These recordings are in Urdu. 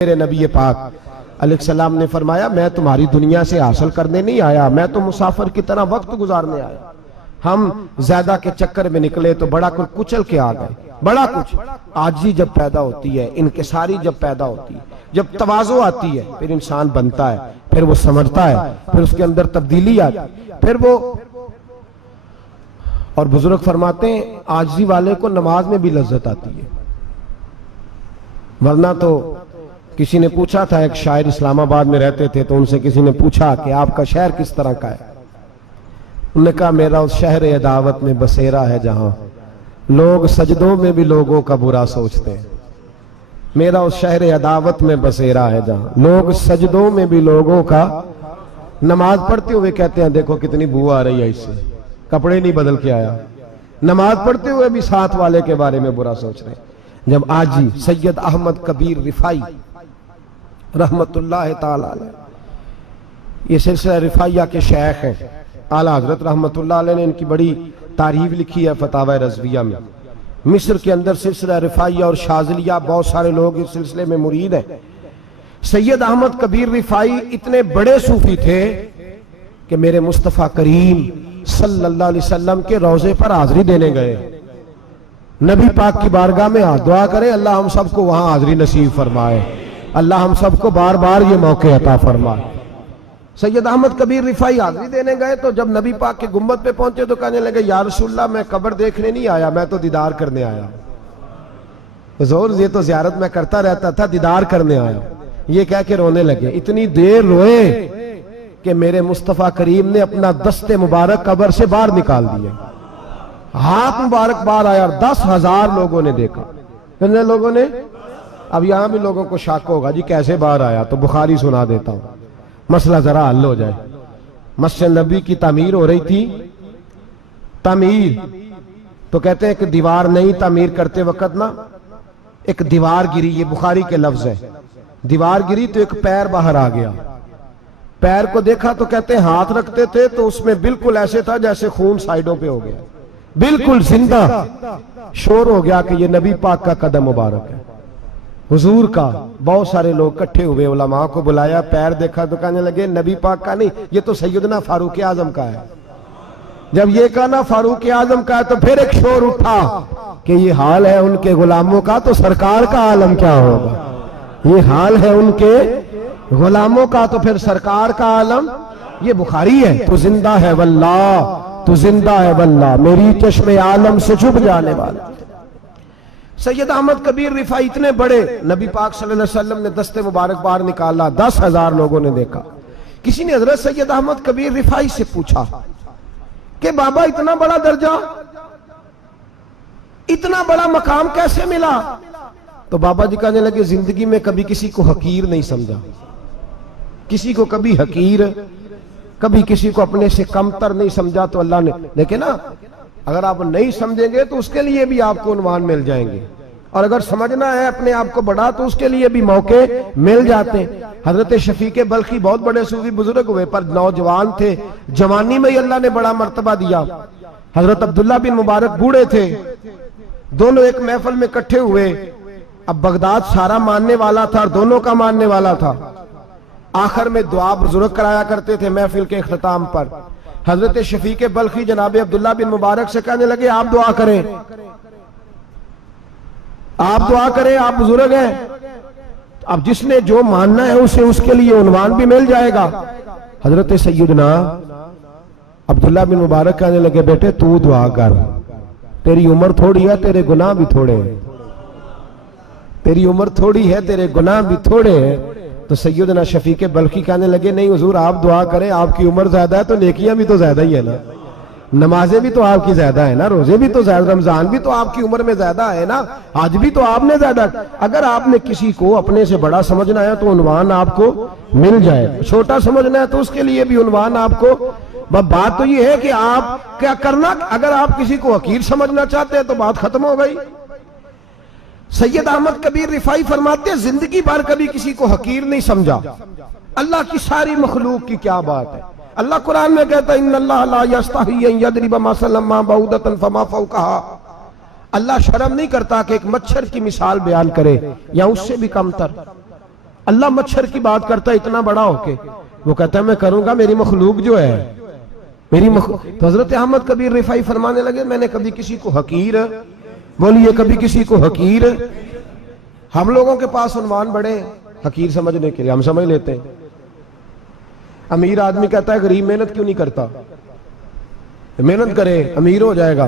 میرے نبی پاک علیہ السلام نے فرمایا میں تمہاری دنیا سے حاصل کرنے نہیں آیا، میں تو مسافر کی طرح وقت گزارنے آیا۔ ہم زیادہ کے چکر میں نکلے تو بڑا کچھ کچل کے آ گئے، بڑا کچھ عاجزی جب پیدا ہوتی ہے، انکساری جب پیدا ہوتی ہے، جب تواضع آتی ہے، پھر انسان بنتا ہے، پھر وہ سمجھتا ہے، پھر اس کے اندر تبدیلی آتی ہے، پھر وہ اور بزرگ فرماتے ہیں عاجزی والے کو نماز میں بھی لذت آتی ہے، ورنہ تو کسی نے پوچھا تھا، ایک شاعر اسلام آباد میں رہتے تھے تو ان سے کسی نے پوچھا کہ آپ کا شہر کس طرح کا ہے؟ انہوں نے کہا میرا اس شہر عداوت میں بسیرا ہے جہاں لوگ سجدوں میں بھی لوگوں کا برا سوچتے ہیں۔ میرا اس شہر عداوت میں بسیرا ہے جہاں لوگ سجدوں میں بھی لوگوں کا، نماز پڑھتے ہوئے کہتے ہیں دیکھو کتنی بو آ رہی ہے اس سے، کپڑے نہیں بدل کے آیا، نماز پڑھتے ہوئے بھی ساتھ والے کے بارے میں برا سوچ رہے ہیں۔ جب آجی سید احمد کبیر رفائی رحمت اللہ تعالی علیہ، یہ سلسلہ رفائیہ کے شیخ ہیں، اعلیٰ حضرت رحمت اللہ علیہ نے ان کی بڑی تعریف لکھی ہے فتاوی رضویہ میں۔ مصر کے اندر سلسلہ رفائیہ اور شاذلیہ بہت سارے لوگ اس سلسلے میں مرید ہیں۔ سید احمد کبیر رفائی اتنے بڑے صوفی تھے کہ میرے مصطفیٰ کریم صلی اللہ علیہ وسلم کے روضے پر حاضری دینے گئے، نبی پاک کی بارگاہ میں دعا کریں اللہ ہم سب کو وہاں حاضری نصیب فرمائے، اللہ ہم سب کو بار بار یہ موقع عطا فرمائے۔ سید احمد کبیر رفائی حاضری دینے گئے تو جب نبی پاک کے گنبد پہ پہنچے تو کہنے لگے یا رسول اللہ میں قبر دیکھنے نہیں آیا، میں تو دیدار کرنے آیا۔ حضور یہ تو زیارت میں کرتا رہتا تھا، دیدار کرنے آیا۔ یہ کہہ کے رونے لگے، اتنی دیر روئے کہ میرے مصطفیٰ کریم نے اپنا دست مبارک قبر سے باہر نکال دیا، ہاتھ مبارک باہر آیا، 10,000 لوگوں نے دیکھا۔ کتنے لوگوں نے؟ اب یہاں بھی لوگوں کو شک ہوگا جی کیسے باہر آیا، تو بخاری سنا دیتا ہوں مسئلہ ذرا حل ہو جائے۔ مسجد نبی کی تعمیر ہو رہی تھی، تعمیر تو کہتے ہیں کہ دیوار نہیں، تعمیر کرتے وقت نا ایک دیوار گری، یہ بخاری کے لفظ ہے، دیوار گری تو ایک پیر باہر آ گیا، پیر کو دیکھا تو کہتے ہیں ہاتھ رکھتے تھے تو اس میں بالکل ایسے تھا جیسے خون سائیڈوں پہ ہو گیا، بالکل زندہ۔ شور ہو گیا کہ یہ نبی پاک کا قدم مبارک ہے، حضور کا۔ بہت سارے لوگ کٹھے ہوئے، علماء کو بلایا، پیر دیکھا تو کہنے لگے نبی پاک کا نہیں، یہ تو سیدنا فاروق اعظم کا ہے۔ جب یہ کہا نا فاروق اعظم کا ہے تو پھر ایک شور اٹھا کہ یہ حال ہے ان کے غلاموں کا تو سرکار کا عالم کیا ہوگا، یہ حال ہے ان کے غلاموں کا تو پھر سرکار کا عالم۔ یہ بخاری ہے، تو زندہ ہے واللہ، تو زندہ ہے واللہ، میری چشم عالم سے چھپ جانے والا۔ سید احمد کبیر رفائی اتنے بڑے، نبی پاک صلی اللہ علیہ وسلم نے دست مبارک باہر نکالا، 10,000 لوگوں نے دیکھا۔ کسی نے حضرت سید احمد کبیر رفائی سے پوچھا کہ بابا اتنا بڑا درجہ، اتنا بڑا مقام کیسے ملا؟ تو بابا جی کہنے لگے زندگی میں کبھی کسی کو حقیر نہیں سمجھا، کسی کو کبھی حقیر، کبھی کسی کو اپنے سے کمتر نہیں سمجھا۔ تو اللہ نے دیکھیں نا، اگر آپ نہیں سمجھیں گے تو اس کے لیے بھی آپ کو عنوان مل جائیں گے، اور اگر سمجھنا ہے اپنے آپ کو بڑا تو اس کے لیے بھی موقع مل جاتے ہیں۔ حضرت شفیق بلخی بہت بڑے صوفی بزرگ ہوئے پر نوجوان تھے، جوانی میں ہی اللہ نے بڑا مرتبہ دیا۔ حضرت عبداللہ بن مبارک بوڑھے تھے، دونوں ایک محفل میں اکٹھے ہوئے۔ اب بغداد سارا ماننے والا تھا اور دونوں کا ماننے والا تھا۔ آخر میں دعا بزرگ کرایا کرتے تھے محفل کے اختتام پر۔ حضرت شفیق بلخی جناب عبداللہ بن مبارک سے کہنے لگے آپ دعا کریں، آپ دعا کریں، آپ بزرگ ہیں۔ اب جس نے جو ماننا ہے اسے اس کے لیے عنوان بھی مل جائے گا۔ حضرت سیدنا عبداللہ بن مبارک کہنے لگے بیٹے تو دعا کر، تیری عمر تھوڑی ہے، تیرے گناہ بھی تھوڑے ہیں، تیری عمر تھوڑی ہے، تیرے گناہ بھی تھوڑے ہیں۔ تو سیدنا شفیق بلخی کہنے لگے نہیں حضور آپ دعا کریں، آپ کی عمر زیادہ ہے تو نیکیاں بھی تو زیادہ ہی ہے نا، نمازیں بھی تو آپ کی زیادہ ہے نا، روزے بھی تو زیادہ، رمضان بھی تو آپ کی عمر میں زیادہ ہے نا، آج بھی تو آپ نے زیادہ۔ اگر آپ نے کسی کو اپنے سے بڑا سمجھنا ہے تو عنوان آپ کو مل جائے، چھوٹا سمجھنا ہے تو اس کے لیے بھی عنوان آپ کو۔ بات تو یہ ہے کہ آپ کیا کرنا، اگر آپ کسی کو حقیر سمجھنا چاہتے ہیں تو بات ختم ہو گئی۔ سید احمد کبیر رفائی فرماتے ہیں زندگی بھر کبھی کسی کو حقیر نہیں سمجھا۔ اللہ کی ساری مخلوق کی کیا بات ہے، اللہ قرآن میں کہتا ہے ان اللہ لا یستحی ان یضرب مثلا ما بعوضۃ فما فوقها، اللہ شرم نہیں کرتا کہ ایک مچھر کی مثال بیان کرے یا اس سے بھی کم تر۔ اللہ مچھر کی بات کرتا ہے اتنا بڑا ہو کے، وہ کہتا ہے میں کروں گا، میری مخلوق جو ہے تو حضرت احمد کبیر رفاعی فرمانے لگے میں نے کبھی کسی کو حقیر، بولیے کبھی کسی کو حقیر، ہم لوگوں کے پاس عنوان بڑے حقیر سمجھنے کے لیے، ہم سمجھ لیتے ہیں۔ امیر آدمی کہتا ہے غریب محنت کیوں نہیں کرتا، محنت کرے امیر ہو جائے گا،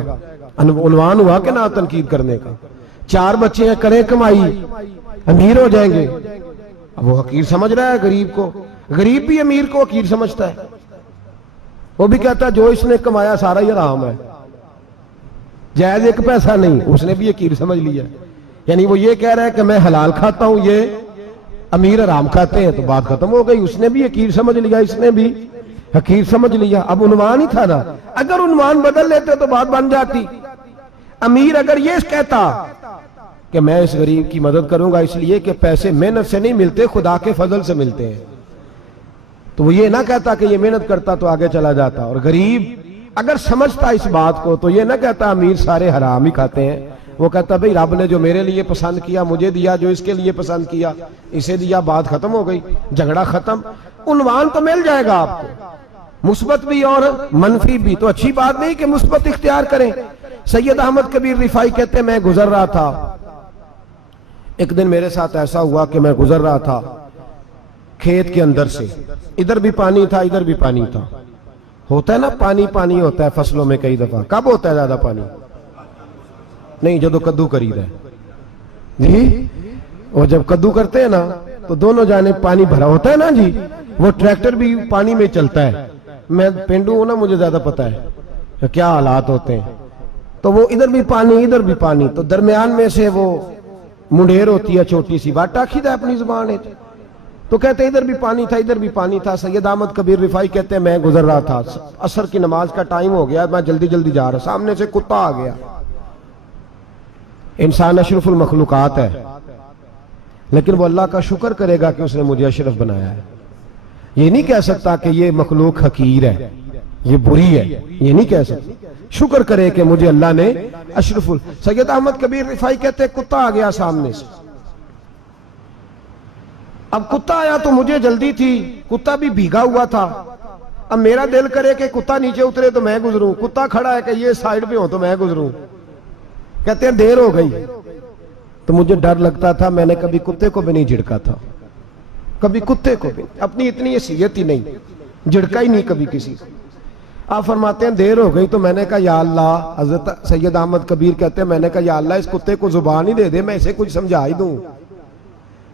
عنوان ہوا کہ نہ تنقید کرنے کا۔ 4 بچے ہیں کریں کمائی امیر ہو جائیں گے، اب وہ حقیر سمجھ رہا ہے غریب کو، غریب بھی امیر کو حقیر سمجھتا ہے، وہ بھی کہتا ہے جو اس نے کمایا سارا ہی حرام ہے، جائز 1 پیسہ نہیں، اس نے بھی حقیر سمجھ لیا، یعنی وہ یہ کہہ رہا ہے کہ میں حلال کھاتا ہوں، یہ امیر حرام کھاتے ہیں، تو بات ختم ہو گئی، اس نے بھی حقیر سمجھ لیا، اس نے بھی حقیر سمجھ لیا۔ اب عنوان ہی تھا نا، اگر عنوان بدل لیتے تو بات بن جاتی۔ امیر اگر یہ کہتا کہ میں اس غریب کی مدد کروں گا اس لیے کہ پیسے محنت سے نہیں ملتے، خدا کے فضل سے ملتے ہیں، تو وہ یہ نہ کہتا کہ یہ محنت کرتا تو آگے چلا جاتا۔ اور غریب اگر سمجھتا اس بات کو تو یہ نہ کہتا امیر سارے حرام ہی کھاتے ہیں، وہ کہتا بھئی رب نے جو میرے لیے پسند کیا مجھے دیا، جو اس کے لیے پسند کیا اسے دیا، بات ختم ہو گئی، جھگڑا ختم۔ عنوان تو مل جائے گا آپ کو، مثبت بھی اور منفی بھی، تو اچھی بات نہیں کہ مثبت اختیار کریں۔ سید احمد کبیر رفاعی کہتے ہیں میں گزر رہا تھا، ایک دن میرے ساتھ ایسا ہوا کہ میں گزر رہا تھا کھیت کے اندر سے، ادھر بھی پانی تھا ادھر بھی پانی تھا، ہوتا ہے نا پانی پانی ہوتا ہے فصلوں میں کئی دفعہ، کب ہوتا ہے زیادہ پانی؟ نہیں جدو کدو کرید ہے جی، اور جب کدو کرتے ہیں نا تو دونوں جانب پانی بھرا ہوتا ہے نا جی، وہ ٹریکٹر بھی پانی میں چلتا ہے، میں پینڈو ہوں نا مجھے زیادہ پتا ہے کیا حالات ہوتے ہیں، تو وہ ادھر بھی پانی ادھر بھی پانی، تو درمیان میں سے وہ منڈیر ہوتی ہے چھوٹی سی، بات ٹاکید ہے اپنی زبان ہے، تو کہتے ہیں ادھر بھی پانی تھا ادھر بھی پانی تھا۔ سید احمد کبیر رفاعی کہتے ہیں میں گزر رہا تھا، عصر کی نماز کا ٹائم ہو گیا، میں جلدی جلدی جا رہا، سامنے سے کتا آ گیا۔ انسان اشرف المخلوقات ہے، لیکن وہ اللہ کا شکر کرے گا کہ اس نے مجھے اشرف بنایا ہے، یہ نہیں کہہ سکتا کہ یہ مخلوق حقیر ہے یہ بری ہے، یہ نہیں کہہ سکتا، شکر کرے کہ مجھے اللہ نے اشرف سید احمد کبیر رفاعی کہتے ہیں کتا آ گیا سامنے سے، اب کتا آیا تو مجھے جلدی تھی، کتا بھی بھیگا ہوا تھا، اب میرا دل کرے کہ کتا نیچے اترے تو میں گزروں، کتا کھڑا ہے کہ یہ سائیڈ پہ ہو تو میں گزروں، کہتے ہیں دیر ہو گئی، تو مجھے ڈر لگتا تھا، میں نے کبھی کتے کو بھی نہیں جھڑکا تھا، کبھی کتے کو بھی، اپنی اتنی حیثیت ہی نہیں، جھڑکا ہی نہیں کبھی کسی کو۔ آپ فرماتے ہیں دیر ہو گئی تو میں نے کہا یا اللہ، حضرت سید احمد کبیر کہتے ہیں میں نے کہا یا اللہ اس کتے کو زبان ہی دے دے، میں اسے کچھ سمجھا ہی دوں،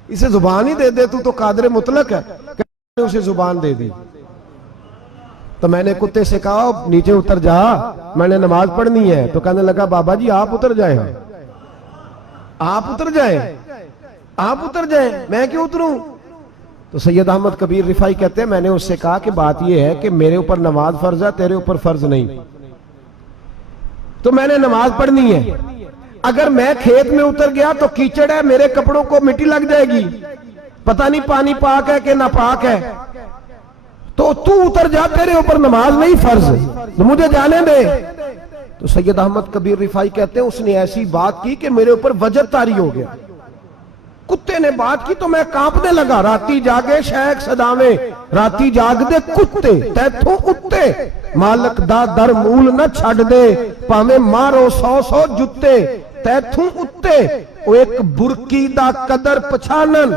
اسے زبان ہی دے دے، تو قادر مطلق ہے، کہ اسے زبان دے دی۔ تو میں نے کتے سے کہا نیچے اتر جا، میں نے نماز پڑھنی ہے، تو کہنے لگا بابا جی آپ اتر جائیں، آپ اتر جائیں، آپ اتر جائیں، میں کیوں اتروں؟ تو سید احمد کبیر رفاعی کہتے ہیں میں نے اس سے کہا کہ بات یہ ہے کہ میرے اوپر نماز فرض ہے، تیرے اوپر فرض نہیں، تو میں نے نماز پڑھنی ہے، اگر میں کھیت میں اتر گیا تو کیچڑ ہے، میرے کپڑوں کو مٹی لگ جائے گی، پتہ نہیں پانی پاک ہے کہ ناپاک ہے، تو تو اتر جا، تیرے اوپر نماز نہیں فرض، تو مجھے جانے دے۔ تو سید احمد کبیر رفاعی کہتے ہیں اس نے ایسی بات کی کہ میرے اوپر وجد طاری ہو گیا، کتے نے بات کی تو میں کانپنے لگا، راتی جاگے شیخ صداویں، راتی جاگ دے کتے تیتھوں اتے، مالک دا در مول نہ چھڑ دے، پاویں مارو 100 جتے تیتھوں اتے، او ایک برکی دا قدر پچھانن،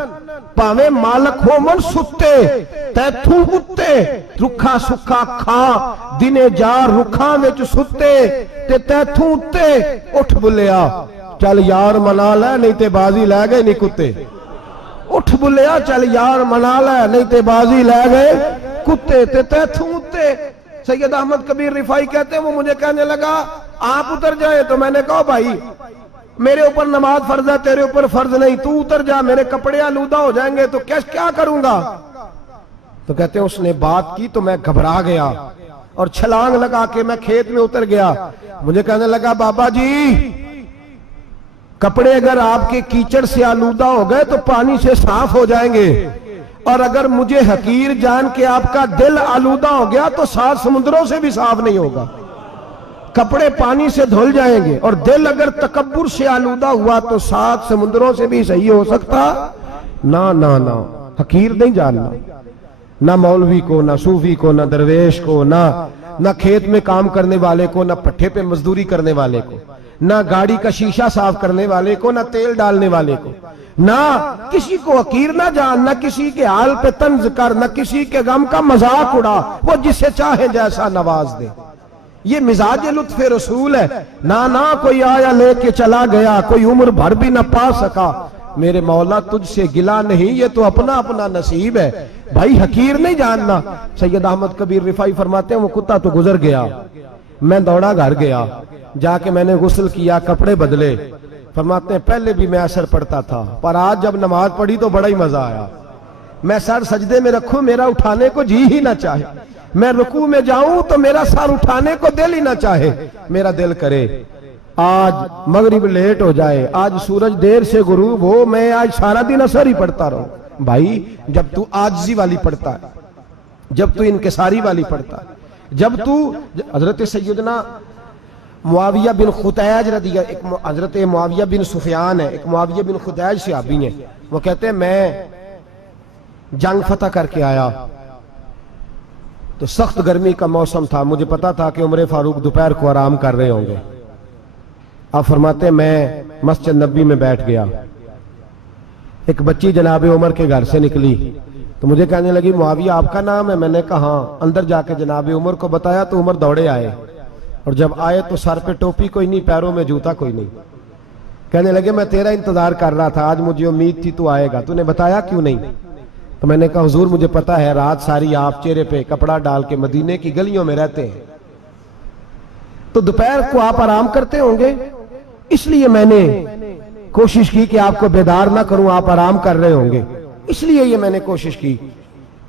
پاویں مالک ہو من ستے تیتھوں اتے، رکھا سکھا کھا دنے جار رکھاں وچ ستے تے تیتھوں اتے، اٹھ بلیا چل یار منا لے نہیں تے بازی لے گئے نہیں کتے، اٹھ بلیا چل یار منا لے نہیں تے بازی لے گئے کتے، تے تیتھوں اتے۔ سید احمد کبیر رفاعی کہتے ہیں وہ مجھے کہنے لگا آپ اتر جائیں، تو میں نے کہا بھائی میرے اوپر نماز فرض ہے، تیرے اوپر فرض نہیں، تو اتر جا، میرے کپڑے آلودہ ہو جائیں گے تو کیا کروں گا؟ تو کہتے ہیں اس نے بات کی تو میں گھبرا گیا اور چھلانگ لگا کے میں کھیت میں اتر گیا، مجھے کہنے لگا بابا جی کپڑے اگر آپ کے کیچڑ سے آلودہ ہو گئے تو پانی سے صاف ہو جائیں گے، اور اگر مجھے حقیر جان کے آپ کا دل آلودہ ہو گیا تو 7 سمندروں سے بھی صاف نہیں ہوگا، کپڑے پانی سے دھل جائیں گے، اور دل اگر تکبر سے آلودہ ہوا تو 7 سمندروں سے بھی صحیح ہو سکتا نہ۔ حقیر نہیں جاننا، نہ مولوی کو، نہ صوفی کو، نہ درویش کو، نہ کھیت میں کام کرنے والے کو، نہ پٹھے پہ مزدوری کرنے والے کو، نہ گاڑی کا شیشہ صاف کرنے والے کو، نہ تیل ڈالنے والے کو، نہ کسی کو حقیر نہ جان، نہ کسی کے حال پہ طنز کر، نہ کسی کے غم کا مذاق اڑا، وہ جسے چاہے جیسا نواز دے۔ یہ مزاج لطف رسول ہے۔ نہ کوئی آیا لے کے چلا گیا، کوئی عمر بھر بھی نہ پا سکا، میرے مولا تجھ سے گلا نہیں، یہ تو اپنا اپنا نصیب ہے۔ بھائی حقیر نہیں جاننا۔ سید احمد کبیر رفاعی فرماتے ہیں وہ کتا تو گزر گیا، میں دوڑا گھر گیا، جا کے میں نے غسل کیا، کپڑے بدلے۔ فرماتے ہیں پہلے بھی میں اثر پڑتا تھا، پر آج جب نماز پڑھی تو بڑا ہی مزہ آیا۔ میں سر سجدے میں رکھوں میرا اٹھانے کو جی ہی نہ چاہے، میں رکوع میں جاؤں تو میرا سر اٹھانے کو دل ہی نہ چاہے، میرا دل کرے آج مغرب لیٹ ہو جائے، آج سورج دیر سے غروب ہو، میں آج سارا دن اثر ہی پڑھتا رہوں۔ بھائی جب تو عاجزی والی پڑھتا ہے، جب تو انکساری والی پڑھتا ہے، جب تو حضرت سیدنا معاویہ بن خطیج رضی ایک حضرت معاویہ بن سفیان ہے، ایک معاویہ بن خطیج صحابی ہیں، وہ کہتے ہیں میں جنگ فتح کر کے آیا تو سخت گرمی کا موسم تھا، مجھے پتا تھا کہ عمر فاروق دوپہر کو آرام کر رہے ہوں گے۔ آپ فرماتے ہیں میں مسجد نبی میں بیٹھ گیا، ایک بچی جناب عمر کے گھر سے نکلی تو مجھے کہنے لگی معاویہ آپ کا نام ہے؟ میں نے کہا ہاں۔ اندر جا کے جناب عمر کو بتایا تو عمر دوڑے آئے، اور جب آئے تو سر پہ ٹوپی کوئی نہیں، پیروں میں جوتا کوئی نہیں۔ کہنے لگے میں تیرا انتظار کر رہا تھا، آج مجھے امید تھی تو آئے گا، تو نے بتایا کیوں نہیں؟ تو میں نے کہا حضور مجھے پتا ہے رات ساری آپ چہرے پہ کپڑا ڈال کے مدینے کی گلیوں میں رہتے ہیں، تو دوپہر کو آپ آرام کرتے ہوں گے، اس لیے میں نے کوشش کی کہ آپ کو بیدار نہ کروں، آپ آرام کر رہے ہوں گے، اس لیے یہ میں نے کوشش کی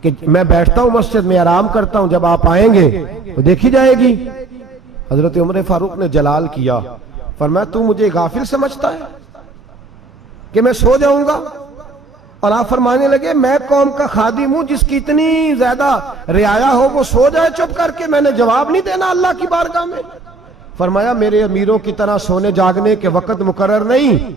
کہ میں بیٹھتا ہوں مسجد میں آرام کرتا ہوں، جب آپ آئیں گے تو دیکھی جائے گی۔ حضرت عمر فاروق نے جلال کیا، فرمایا تو مجھے غافل سمجھتا ہے کہ میں سو جاؤں گا؟ اور آپ فرمانے لگے میں قوم کا خادم ہوں، جس کی اتنی زیادہ رعایا ہو وہ سو جائے چپ کر کے، میں نے جواب نہیں دینا اللہ کی بارگاہ میں؟ فرمایا میرے امیروں کی طرح سونے جاگنے کے وقت مقرر نہیں،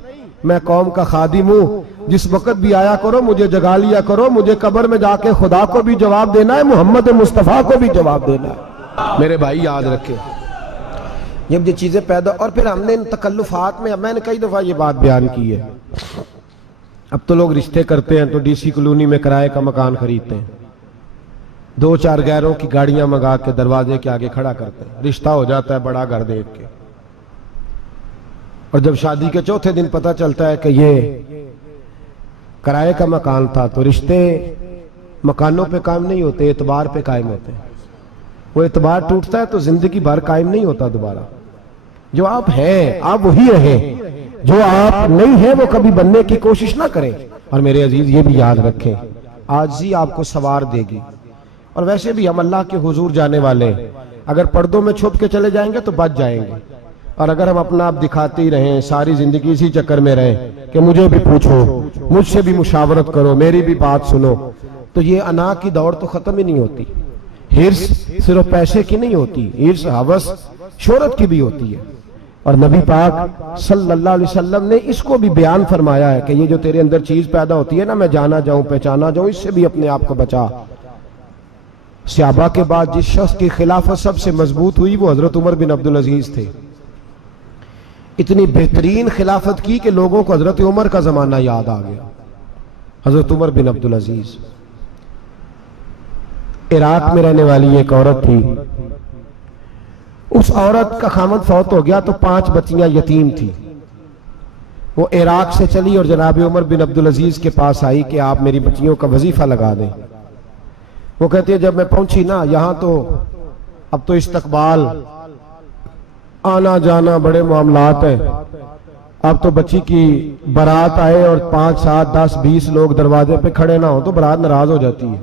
میں قوم کا خادم ہوں، جس وقت بھی آیا کرو مجھے جگا لیا کرو، مجھے قبر میں جا کے خدا کو بھی جواب دینا ہے، محمد مصطفیٰ کو بھی جواب دینا ہے۔ میرے بھائی یاد رکھیں جب یہ چیزیں پیدا، اور پھر ہم نے ان تکلفات میں نے کئی دفعہ یہ بات بیان کی ہے، اب تو لوگ رشتے کرتے ہیں تو ڈی سی کالونی میں کرائے کا مکان خریدتے ہیں، 2-4 غیروں کی گاڑیاں منگا کے دروازے کے آگے کھڑا کرتے ہیں، رشتہ ہو جاتا ہے بڑا گھر دیکھ کے، اور جب شادی کے چوتھے دن پتہ چلتا ہے کہ یہ کرائے کا مکان تھا، تو رشتے مکانوں پہ قائم نہیں ہوتے، اعتبار پہ قائم ہوتے ہیں۔ وہ اعتبار ٹوٹتا ہے تو زندگی بھر قائم نہیں ہوتا دوبارہ۔ جو آپ ہیں آپ وہی رہیں، جو آپ نہیں ہیں وہ کبھی بننے کی کوشش نہ کریں۔ اور میرے عزیز یہ بھی یاد رکھیں عاجزی آپ کو سوار دے گی، اور ویسے بھی ہم اللہ کے حضور جانے والے ہیں، اگر پردوں میں چھپ کے چلے جائیں گے تو بچ جائیں گے، اور اگر ہم اپنا آپ دکھاتے ہی رہیں، ساری زندگی اسی چکر میں رہیں کہ مجھے بھی پوچھو، مجھ سے بھی مشاورت کرو، میری بھی بات سنو، تو یہ انا کی دوڑ تو ختم ہی نہیں ہوتی۔ ہرس صرف پیسے کی نہیں ہوتی، ہرس ہوس شہرت کی بھی ہوتی ہے، اور نبی پاک صلی اللہ علیہ وسلم نے اس کو بھی بیان فرمایا ہے کہ یہ جو تیرے اندر چیز پیدا ہوتی ہے نا، میں جانا جاؤں پہچانا جاؤں، اس سے بھی اپنے آپ کو بچا۔ صحابہ کے بعد جس شخص کی خلافت سب سے مضبوط ہوئی وہ حضرت عمر بن عبدالعزیز تھے، اتنی بہترین خلافت کی کہ لوگوں کو حضرت عمر کا زمانہ یاد آ گیا۔ حضرت عمر بن عبدالعزیز عراق میں رہنے والی ایک عورت تھی، اس عورت کا خامد فوت ہو گیا تو 5 بچیاں یتیم تھی، وہ عراق سے چلی اور جناب عمر بن عبدالعزیز کے پاس آئی کہ آپ میری بچیوں کا وظیفہ لگا دیں۔ وہ کہتی ہے جب میں پہنچی نا یہاں تو اب تو استقبال، آنا جانا بڑے معاملات ہیں، اب تو بچی کی برات آئے اور 5 7 10 20 لوگ دروازے پہ کھڑے نہ ہوں تو برات ناراض ہو جاتی ہے،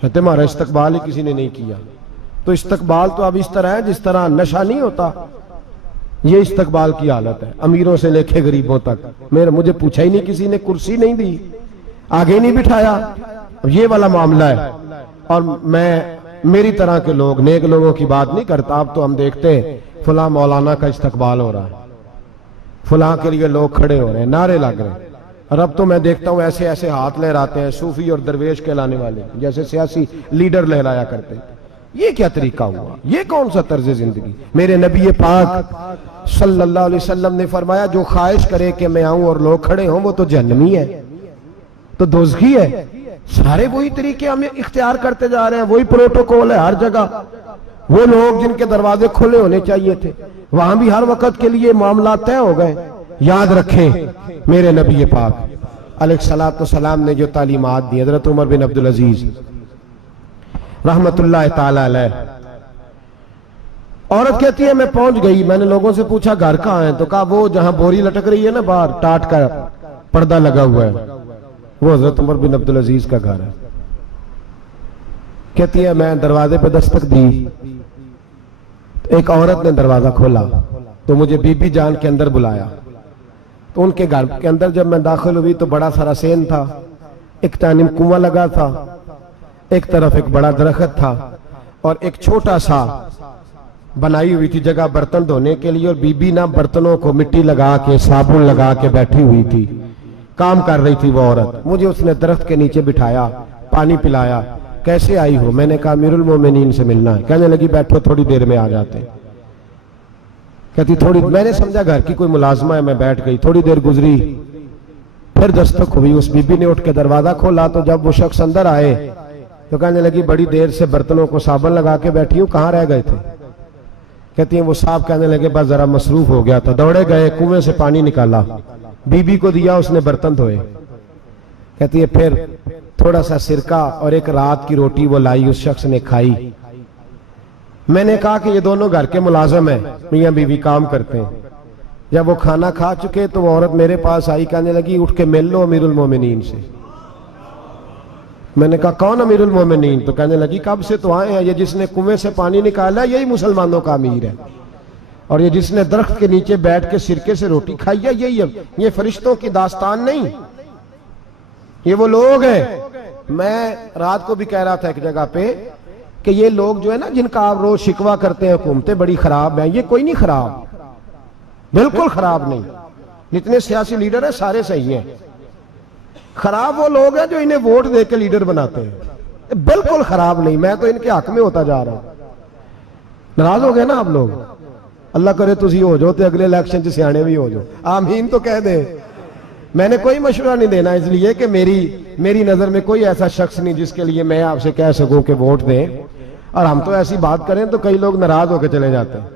کہتے ہمارا استقبال ہی کسی نے نہیں کیا۔ تو استقبال تو اب اس طرح ہے جس طرح نشہ نہیں ہوتا، یہ استقبال کی حالت ہے، امیروں سے لے کے غریبوں تک، مجھے پوچھا ہی نہیں کسی نے، کرسی نہیں دی، آگے نہیں بٹھایا، یہ والا معاملہ ہے۔ اور میں میری طرح کے لوگ نیک لوگوں کی بات نہیں کرتا، اب تو ہم دیکھتے ہیں فلاں مولانا کا استقبال ہو رہا ہے، فلاں کے لیے لوگ کھڑے ہو رہے ہیں، نعرے لگ رہے ہیں، اور اب تو میں دیکھتا ہوں ایسے ایسے ہاتھ لہراتے ہیں صوفی اور درویش کہلانے والے، جیسے سیاسی لیڈر لہرایا کرتے ہیں۔ یہ کیا طریقہ ہوا؟ یہ کون سا طرز زندگی؟ میرے نبی پاک صلی اللہ علیہ وسلم نے فرمایا جو خواہش کرے کہ میں آؤں اور لوگ کھڑے ہوں وہ تو جہنمی ہے، تو دوزخی ہے۔ سارے وہی طریقے ہمیں اختیار کرتے جا رہے ہیں، وہی پروٹوکول ہے ہر جگہ۔ وہ لوگ جن کے دروازے کھلے ہونے چاہیے تھے وہاں بھی ہر وقت کے لیے معاملات طے ہو گئے۔ یاد رکھیں میرے نبی پاک علیہ الصلوۃ والسلام نے جو تعلیمات دی، حضرت عمر بن عبدالعزیز رحمت اللہ تعالی علیہ، عورت کہتی ہے میں پہنچ گئی، میں نے لوگوں سے پوچھا گھر کہاں ہے، تو کہا وہ جہاں بوری لٹک رہی ہے نا باہر ٹاٹ کا پردہ لگا ہوا ہے وہ حضرت عمر بن عبدالعزیز کا گھر ہے۔ کہتی ہے میں دروازے پہ دستک دی، ایک عورت نے دروازہ کھولا تو مجھے بی بی جان کے اندر بلایا، تو ان کے گھر کے اندر جب میں داخل ہوئی تو بڑا سارا سین تھا، ایک جانب کنواں لگا تھا، ایک طرف ایک بڑا درخت تھا، اور ایک چھوٹا سا بنائی ہوئی تھی جگہ برتن دھونے کے لیے، اور بی بی نا برتنوں کو مٹی لگا کے صابن لگا کے بیٹھی ہوئی تھی، کام کر رہی تھی وہ عورت۔ مجھے اس نے درخت کے نیچے بٹھایا، پانی پلایا۔ کیسے آئی ہو؟ میں نے کہا امیر المومنین سے ملنا ہے۔ کہنے لگی بیٹھو تھوڑی دیر میں آ جاتے۔ کہتی تھوڑی، میں نے سمجھا گھر کی کوئی ملازمہ ہے، میں بیٹھ گئی۔ تھوڑی دیر گزری، پھر دستک ہوئی، اس بی بی نے اٹھ کے دروازہ کھولا تو جب وہ شخص اندر آئے تو کہنے لگی بڑی دیر سے برتنوں کو صابن لگا کے بیٹھی ہوں، کہاں رہ گئے تھے؟ کہتی ہیں وہ صاحب کہنے لگے بس ذرا مصروف ہو گیا تھا، دوڑے گئے کنویں سے پانی نکالا، بی بی کو دیا، اس نے برتن دھوئے۔ کہتی ہے پھر تھوڑا سا سرکہ اور ایک رات کی روٹی وہ لائی، اس شخص نے کھائی۔ میں نے کہا کہ یہ دونوں گھر کے ملازم ہیں، میاں بیوی کام کرتے ہیں۔ جب وہ کھانا کھا چکے تو وہ عورت میرے پاس آئی، کہنے لگی اٹھ کے مل لو امیر المومنین سے۔ میں نے کہا کون امیر المومنین؟ تو کہنے لگی کب سے تو آئے ہیں، یہ جس نے کنویں سے پانی نکالا یہی مسلمانوں کا امیر ہے، اور یہ جس نے درخت کے نیچے بیٹھ کے سرکے سے روٹی کھائی ہے یہی ہے۔ یہ فرشتوں کی داستان نہیں، یہ وہ لوگ ہیں۔ میں رات کو بھی کہہ رہا تھا ایک جگہ پہ کہ یہ لوگ جو ہے نا جن کا آپ روز شکوہ کرتے ہیں حکومتیں بڑی خراب ہیں، یہ کوئی نہیں خراب، بالکل خراب نہیں۔ جتنے سیاسی لیڈر ہیں سارے صحیح ہیں، خراب وہ لوگ ہیں جو انہیں ووٹ دے کے لیڈر بناتے ہیں، بالکل خراب نہیں۔ میں تو ان کے حق میں ہوتا جا رہا ہوں۔ ناراض ہو گئے نا آپ لوگ؟ اللہ کرے تسی ہو جاؤ تو اگلے الیکشن سے سیانے بھی ہو جاؤ، آمین تو کہہ دیں۔ میں نے کوئی مشورہ نہیں دینا، اس لیے کہ میری نظر میں کوئی ایسا شخص نہیں جس کے لیے میں آپ سے کہہ سکوں کہ ووٹ دیں، اور ہم تو ایسی بات کریں تو کئی لوگ ناراض ہو کے چلے جاتے ہیں،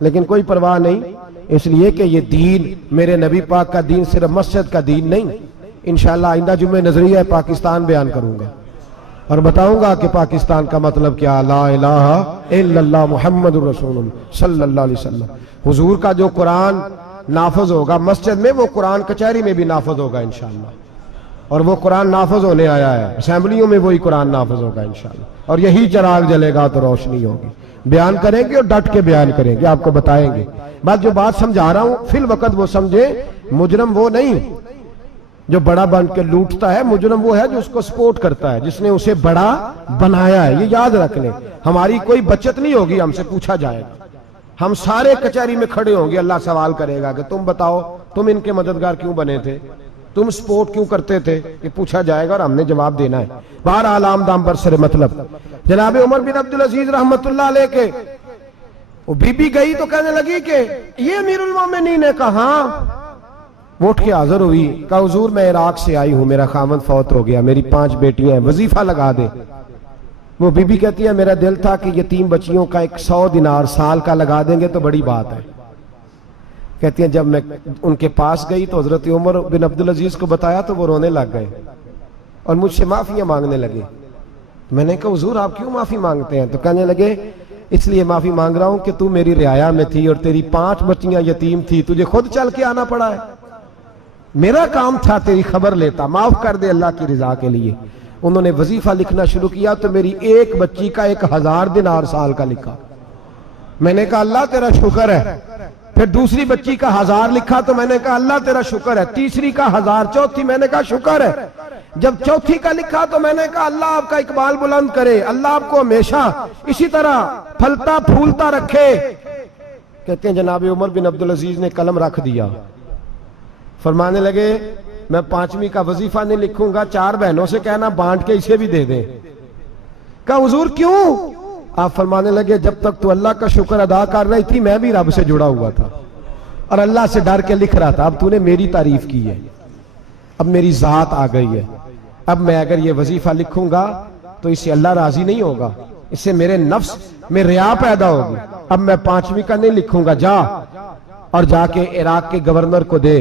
لیکن کوئی پرواہ نہیں، اس لیے کہ یہ دین میرے نبی پاک کا دین صرف مسجد کا دین نہیں۔ انشاءاللہ آئندہ جمعہ نظریہ پاکستان بیان کروں گا اور بتاؤں گا کہ پاکستان کا مطلب کیا، لا الہ الا اللہ محمد الرسول اللہ صلی اللہ علیہ وسلم۔ حضور کا جو قرآن نافذ ہوگا مسجد میں، وہ قرآن کچہری میں بھی نافذ ہوگا انشاءاللہ، اور وہ قرآن نافذ ہونے آیا ہے، اسمبلیوں میں وہی قرآن نافذ ہوگا انشاءاللہ، اور یہی چراغ جلے گا تو روشنی ہوگی۔ بیان کریں گے اور ڈٹ کے بیان کریں گے، آپ کو بتائیں گے۔ بات جو بات سمجھا رہا ہوں فی الوقت وہ سمجھے، مجرم وہ نہیں جو بڑا بن کے لوٹتا ہے، مجرم وہ ہے جو اس کو سپورٹ کرتا ہے، جس نے اسے بڑا بنایا ہے۔ یہ یاد رکھ لیں، ہماری کوئی بچت نہیں ہوگی، ہم سے پوچھا جائے گا، ہم سارے کچہری میں کھڑے ہوں گے، اللہ سوال کرے گا کہ تم بتاؤ تم ان کے مددگار کیوں بنے تھے، تم سپورٹ کیوں کرتے تھے، یہ پوچھا جائے گا اور ہم نے جواب دینا ہے۔ بہرحال عام دام برسر مطلب جناب عمر بن عبدالعزیز رحمت اللہ علیہ کے وہ بی بی گئی تو کہنے لگی کہ یہ امیر المومنین نے کہا، وہ اٹھ کے حاضر ہوئی، کہا حضور میں عراق سے آئی ہوں، میرا خامند فوت ہو گیا، میری 5 بیٹیاں ہیں، وظیفہ لگا دے۔ وہ بی بی کہتی ہے میرا دل تھا کہ یتیم بچیوں کا 100 دینار سال کا لگا دیں گے تو بڑی بات ہے۔ کہتی ہیں جب میں ان کے پاس گئی تو حضرت عمر بن عبدالعزیز کو بتایا تو وہ رونے لگ گئے اور مجھ سے معافیاں مانگنے لگے۔ میں نے کہا حضور آپ کیوں معافی مانگتے ہیں؟ تو کہنے لگے اس لیے معافی مانگ رہا ہوں کہ تو میری رعایا میں تھی اور تیری 5 بچیاں یتیم تھی، تجھے خود چل کے آنا پڑا ہے، میرا کام تھا تیری خبر لیتا، معاف کر دے اللہ کی رضا کے لیے۔ انہوں نے وظیفہ لکھنا شروع کیا تو میری ایک بچی کا 1000 دینار سال کا لکھا۔ میں نے کہا اللہ تیرا شکر ہے۔ پھر دوسری بچی کا 1000 لکھا تو میں نے کہا اللہ تیرا شکر ہے۔ تیسری کا 1000، چوتھی میں نے کہا شکر ہے۔ جب چوتھی کا لکھا تو میں نے کہا اللہ آپ کا اقبال بلند کرے، اللہ آپ کو ہمیشہ اسی طرح پھلتا پھولتا رکھے۔ کہتے ہیں جناب عمر بن عبدالعزیز نے قلم رکھ دیا، فرمانے لگے میں 5ویں کا وظیفہ نہیں لکھوں گا، 4 بہنوں سے کہنا بانٹ کے اسے بھی دے دیں۔ کہا حضور کیوں؟ آپ فرمانے لگے جب تک تو اللہ کا شکر ادا کر رہی تھی میں بھی رب سے جڑا ہوا تھا اور اللہ سے ڈر کے لکھ رہا تھا، اب تو نے میری تعریف کی ہے، اب میری ذات آ گئی ہے، اب میں اگر یہ وظیفہ لکھوں گا تو اس سے اللہ راضی نہیں ہوگا، اس سے میرے نفس میں ریا پیدا ہوگی، اب میں 5ویں کا نہیں لکھوں گا، جا اور جا کے عراق کے گورنر کو دے۔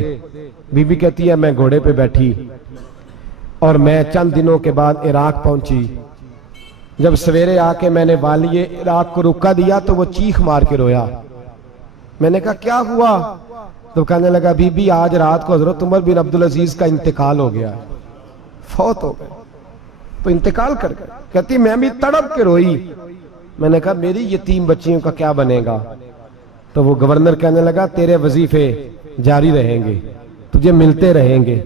بی بی کہتی ہے میں گھوڑے پہ بیٹھی اور میں چند دنوں کے بعد عراق پہنچی، جب سویرے آ کے میں نے والی عراق کو رکا دیا تو وہ چیخ مار کے رویا۔ میں نے کہا کیا ہوا؟ تو کہنے لگا بی بی آج رات کو حضرت عمر بن عبدالعزیز کا انتقال ہو گیا، فوت ہو گئے، تو انتقال کر گئے۔ کہتی میں بھی تڑپ کے روئی۔ میں نے کہا میری یتیم بچیوں کا کیا بنے گا؟ تو وہ گورنر کہنے لگا تیرے وظیفے جاری رہیں گے، تجھے ملتے رہیں گے۔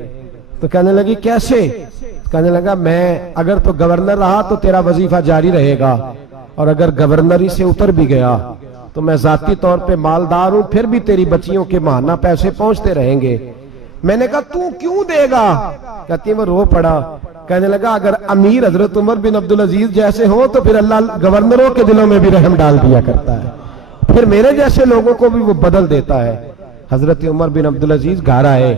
تو کہنے لگی کیسے؟ کہنے لگا میں اگر تو گورنر رہا تو تیرا وظیفہ جاری رہے گا، اور اگر گورنری سے اتر بھی گیا تو میں ذاتی طور پہ مالدار ہوں، پھر بھی تیری بچیوں کے ماہانہ پیسے پہنچتے رہیں گے۔ میں نے کہا تو کیوں دے گا؟ کہتی ہے وہ رو پڑا۔ کہنے لگا اگر امیر حضرت عمر بن عبدالعزیز جیسے ہوں تو پھر اللہ گورنروں کے دلوں میں بھی رحم ڈال دیا کرتا ہے، پھر میرے جیسے لوگوں کو بھی وہ بدل دیتا ہے۔ حضرت عمر بن عبدالعزیز گھر آئے،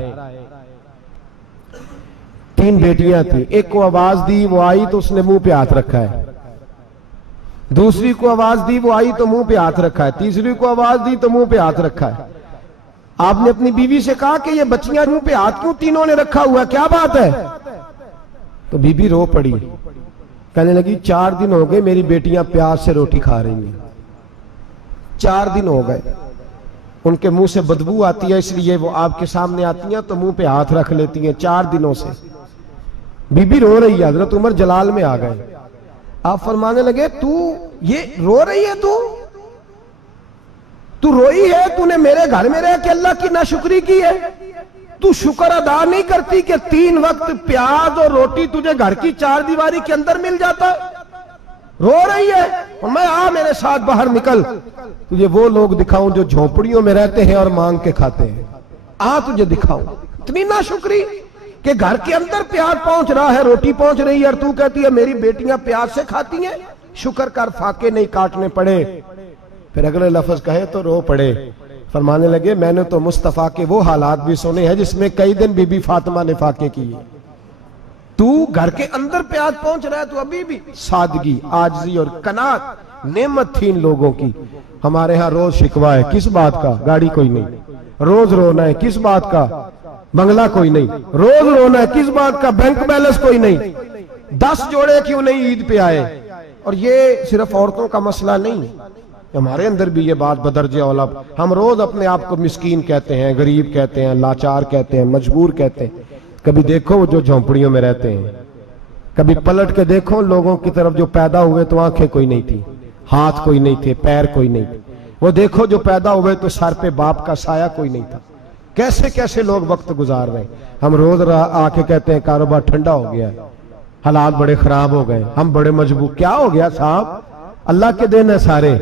3 بیٹیاں تھیں، ایک کو آواز دی وہ آئی تو اس نے منہ پہ ہاتھ رکھا ہے، دوسری کو آواز دی وہ آئی تو منہ پہ ہاتھ رکھا ہے، تیسری کو آواز دی تو منہ پہ ہاتھ رکھا ہے۔ آپ نے اپنی بیوی سے کہا کہ یہ بچیاں منہ پہ ہاتھ کیوں تینوں نے رکھا ہوا ہے، کیا بات ہے؟ تو بی بی رو پڑی، کہنے لگی 4 دن ہو گئے میری بیٹیاں پیاس سے روٹی کھا رہی ہیں، 4 دن ہو گئے، ان کے منہ سے بدبو آتی ہے، اس لیے وہ آپ کے سامنے آتی ہیں تو منہ پہ ہاتھ رکھ لیتی ہیں 4 دنوں سے۔ بی بی رو رہی ہے، حضرت عمر جلال میں آ گئے۔ آپ فرمانے لگے تو یہ رو رہی ہے، تو روئی ہے، تو نے میرے گھر میں رہ کے اللہ کی ناشکری کی ہے، تو شکر ادا نہیں کرتی کہ 3 وقت پیاز اور روٹی تجھے گھر کی 4 دیواری کے اندر مل جاتا ہے؟ رو رہی ہے، اور میں آ میرے ساتھ باہر نکل، تجھے وہ لوگ دکھاؤں جو جھونپڑیوں میں رہتے ہیں اور مانگ کے کھاتے ہیں، آ تجھے دکھاؤں۔ اتنی ناشکری کہ گھر کے اندر پیاز پہنچ رہا ہے، روٹی پہنچ رہی ہے، اور تو کہتی ہے میری بیٹیاں پیاز سے کھاتی ہیں، شکر کر فاقے نہیں کاٹنے پڑے۔ پھر اگلے لفظ کہے تو رو پڑے۔ فرمانے لگے میں نے تو مصطفیٰ کے وہ حالات بھی سنے ہیں جس میں کئی دن بی بی فاطمہ نے فاقے کیے، تو گھر کے اندر پیاز پہنچ رہا ہے، تو ابھی بھی سادگی، عاجزی اور قناعت نعمت تھی ان لوگوں کی۔ ہمارے ہاں روز شکوا ہے، کس بات کا؟ گاڑی کوئی نہیں، روز رونا ہے، کس بات کا؟ بنگلہ کوئی نہیں، روز رونا ہے، کس بات کا؟ بینک بیلنس کوئی نہیں، 10 جوڑے کیوں نہیں عید پہ آئے؟ اور یہ صرف عورتوں کا مسئلہ نہیں، ہمارے اندر بھی یہ بات بدرجہ اولا، ہم روز اپنے آپ کو مسکین کہتے ہیں، غریب کہتے ہیں، لاچار کہتے ہیں، مجبور کہتے ہیں۔ کبھی دیکھو وہ جو جھونپڑیوں میں رہتے ہیں، کبھی پلٹ کے دیکھو لوگوں کی طرف جو پیدا ہوئے تو آنکھیں کوئی نہیں تھی، ہاتھ کوئی نہیں تھے، پیر کوئی نہیں تھے، وہ دیکھو جو پیدا ہوئے تو سر پہ باپ کا سایہ کوئی نہیں تھا، کیسے کیسے لوگ وقت گزار رہے ہیں۔ ہم روز آ کے کہتے ہیں کاروبار ٹھنڈا ہو گیا، حالات بڑے خراب ہو گئے، ہم بڑے مجبور۔ کیا ہو گیا صاحب؟ اللہ کے دن ہے، سارے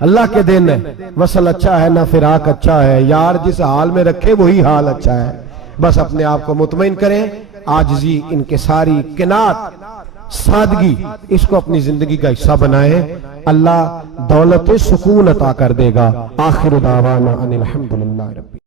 اللہ کے دن ہے، وصل اچھا ہے نہ فراق اچھا ہے، یار جس حال میں رکھے وہی حال اچھا ہے۔ بس اپنے آپ کو مطمئن کریں، عاجزی، انکساری، قناعت، سادگی، اس کو اپنی زندگی کا حصہ بنائیں، اللہ دولت سکون عطا کر دے گا۔ آخر دعوانا ان الحمدللہ رب